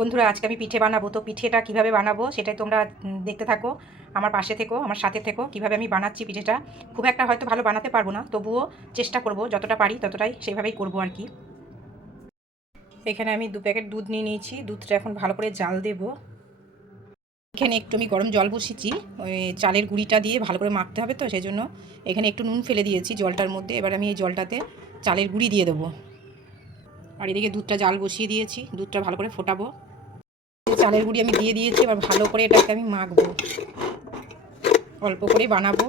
বন্ধুরা, আজকে আমি পিঠে বানাবো। তো পিঠেটা কিভাবে বানাবো সেটাই তোমরা দেখতে থাকো, আমার পাশে থেকো, আমার সাথে থেকো। কিভাবে আমি বানাচ্ছি পিঠেটা, খুব একটা হয়তো ভালো বানাতে পারবো না, তবুও চেষ্টা করব, যতটা পারি ততটাই সেইভাবেই করবো আর কি। এখানে আমি 2 প্যাকেট দুধ নিয়ে নিয়েছি। দুধটা এখন ভালো করে জাল দেবো। এখানে একটু আমি গরম জল বসিয়েছি, ওই চালের গুঁড়িটা দিয়ে ভালো করে মাখতে হবে, তো সেই জন্য এখানে একটু নুন ফেলে দিয়েছি জলটার মধ্যে। এবার আমি এই জলটাতে চালের গুঁড়ি দিয়ে দেবো। আর এদিকে দুধটা জাল বসিয়ে দিয়েছি, দুধটা ভালো করে ফোটাবো। চালের গুঁড়ি আমি দিয়ে দিয়েছি, এবার ভালো করে এটাকে আমি মাখবো, অল্প করে বানাবো।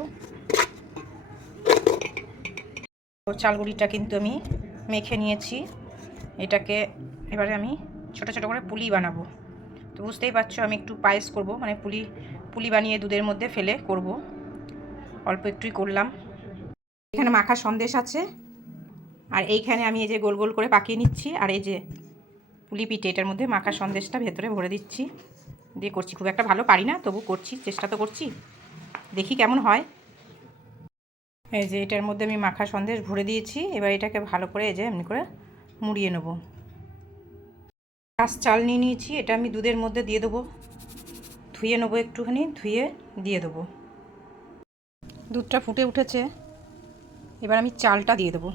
চাল গুঁড়িটা কিন্তু আমি মেখে নিয়েছি। এটাকে এবারে আমি ছোট ছোট করে পুলি বানাবো। তো বুঝতেই পারছো, আমি একটু পায়েস করব, মানে পুলি বানিয়ে দুধের মধ্যে ফেলে করব। অল্প একটুই করলাম। এখানে মাখা সন্দেশ আছে, আর এইখানে আমি এই যে গোল গোল করে পাকিয়ে নিচ্ছি, আর এই যে পুলি পিঠে, এটার মধ্যে মাখা সন্দেশটা ভেতরে ভরে দিচ্ছি, দিয়ে করছি। খুব একটা ভালো পারি না, তবু করছি, চেষ্টা তো করছি, দেখি কেমন হয়। এই যে এটার মধ্যে আমি মাখা সন্দেশ ভরে দিয়েছি। এবার এটাকে ভালো করে এই যে এমনি করে মুড়িয়ে নেব। কাঁচ চাল নিয়ে নিয়েছি, এটা আমি দুধের মধ্যে দিয়ে দেবো, ধুয়ে নেবো, একটুখানি ধুয়ে দিয়ে দেবো। দুধটা ফুটে উঠেছে, এবার আমি চালটা দিয়ে দেবো।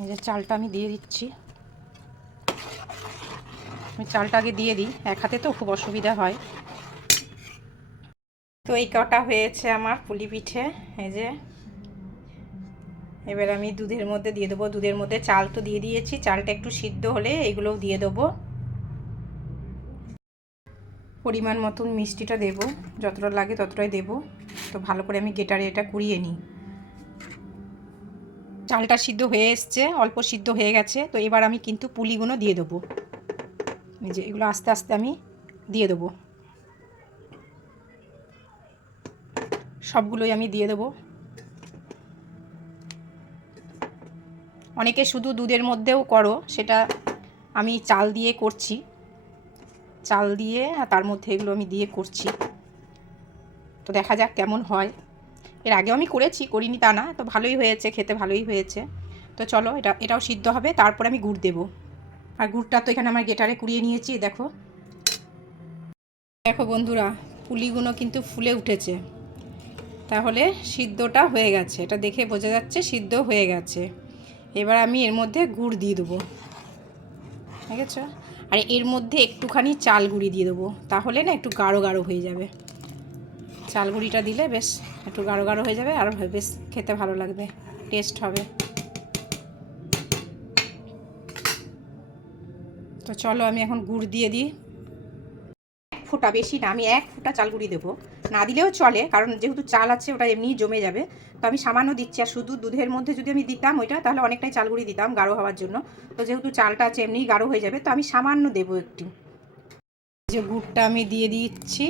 এই যে চালটা আমি দিয়ে দিচ্ছি। আমি চালটা আগে দিয়ে দিই, এক হাতে তো খুব অসুবিধা হয়। তো এই কটা হয়েছে আমার পুলি পিঠে। এই যে এবার আমি দুধের মধ্যে দিয়ে দেবো। দুধের মধ্যে চাল তো দিয়ে দিয়েছি, চালটা একটু সিদ্ধ হলে এগুলোও দিয়ে দেবো। পরিমাণ মতন মিষ্টিটা দেবো, যতটা লাগে ততটাই দেবো। তো ভালো করে আমি গেটারে এটা কুড়িয়ে নিই। চালটা সিদ্ধ হয়ে এসছে, অল্প সিদ্ধ হয়ে গেছে। তো এবার আমি কিন্তু পুলিগুলো দিয়ে দেবো। এই যে এগুলো আস্তে আস্তে আমি দিয়ে দেবো, সবগুলোই আমি দিয়ে দেবো। অনেকে শুধু দুধের মধ্যেও করো, সেটা আমি চাল দিয়ে করছি। চাল দিয়ে তার মধ্যে এগুলো আমি দিয়ে করছি। তো দেখা যাক কেমন হয়। এর আগেও আমি করিনি তা না, তো ভালোই হয়েছে, খেতে ভালোই হয়েছে। তো চলো, এটাও সিদ্ধ হবে, তারপর আমি গুড় দেবো। আর গুড়টা তো এখানে আমার গেটারে কুড়িয়ে নিয়েছি। দেখো দেখো বন্ধুরা, পুলিগুলো কিন্তু ফুলে উঠেছে, তাহলে সিদ্ধটা হয়ে গেছে। এটা দেখে বোঝা যাচ্ছে সিদ্ধ হয়ে গেছে। এবার আমি এর মধ্যে গুড় দিয়ে দেবো, ঠিক আছে। আর এর মধ্যে একটুখানি চাল গুঁড়ি দিয়ে দেবো, তাহলে না একটু গাঢ় গাঢ় হয়ে যাবে। চাল গুঁড়িটা দিলে বেশ একটু গাঢ় গাঢ় হয়ে যাবে, আর বেশ খেতে ভালো লাগবে, টেস্ট হবে। তো চলো আমি এখন গুড় দিয়ে দিই। 1 ফোঁটা, বেশি না, আমি 1 ফোঁটা চাল গুঁড়ি দেবো। না দিলেও চলে, কারণ যেহেতু চাল আছে ওটা এমনিই জমে যাবে। তো আমি সামান্য দিচ্ছি। আর শুধু দুধের মধ্যে যদি আমি দিতাম ওইটা, তাহলে অনেকটাই চাল গুঁড়ি দিতাম গাঢ় হওয়ার জন্য। তো যেহেতু চালটা আছে এমনিই গাঢ় হয়ে যাবে, তো আমি সামান্য দেবো একটু। যে গুড়টা আমি দিয়ে দিচ্ছি,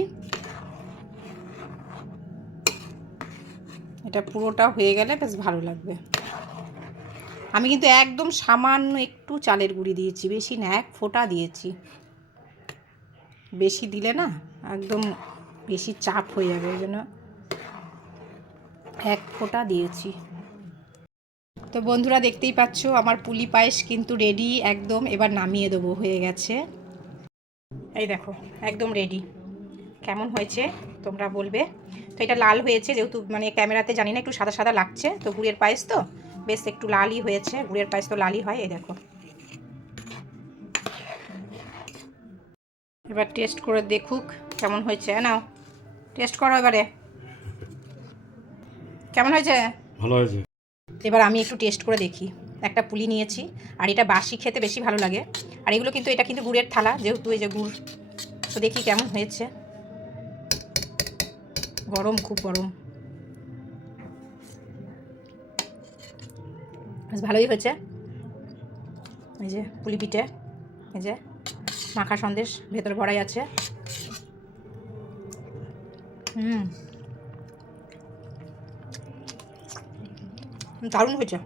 এটা পুরোটা হয়ে গেলে বেশ ভালো লাগবে। আমি কিন্তু একদম সামান্য একটু চালের গুঁড়ি দিয়েছি, বেশি না, 1 ফোঁটা দিয়েছি। বেশি দিলে না একদম বেশি চাপ হয়ে যাবে, ওই জন্য 1 ফোঁটা দিয়েছি। তো বন্ধুরা, দেখতেই পাচ্ছ আমার পুলি পায়েস কিন্তু রেডি একদম। এবার নামিয়ে দেবো, হয়ে গেছে। এই দেখো একদম রেডি। কেমন হয়েছে তোমরা বলবে। তো এটা লাল হয়েছে, যেহেতু মানে ক্যামেরাতে জানি না, একটু সাদা সাদা লাগছে। তো গুড়ের পায়েস তো বেশ একটু লালই হয়েছে, গুড়ের পায়েস তো লালই হয়। এই দেখো, এবার টেস্ট করে দেখুক কেমন হয়েছে। নাও টেস্ট করো এবারে, কেমন হয়েছে। ভালো হয়েছে। এবার আমি একটু টেস্ট করে দেখি। একটা পুলি নিয়েছি, আর এটা বাসি খেতে বেশি ভালো লাগে। আর এগুলো কিন্তু, এটা কিন্তু গুড়ের থালা, যেহেতু এই যে গুড়। তো দেখি কেমন হয়েছে। গরম, খুব গরম, বেশ ভালোই হয়েছে। এই যে পুলি পিঠে, এই যে মাখা সন্দেশ ভেতর ভরাই আছে। দারুণ হয়েছে।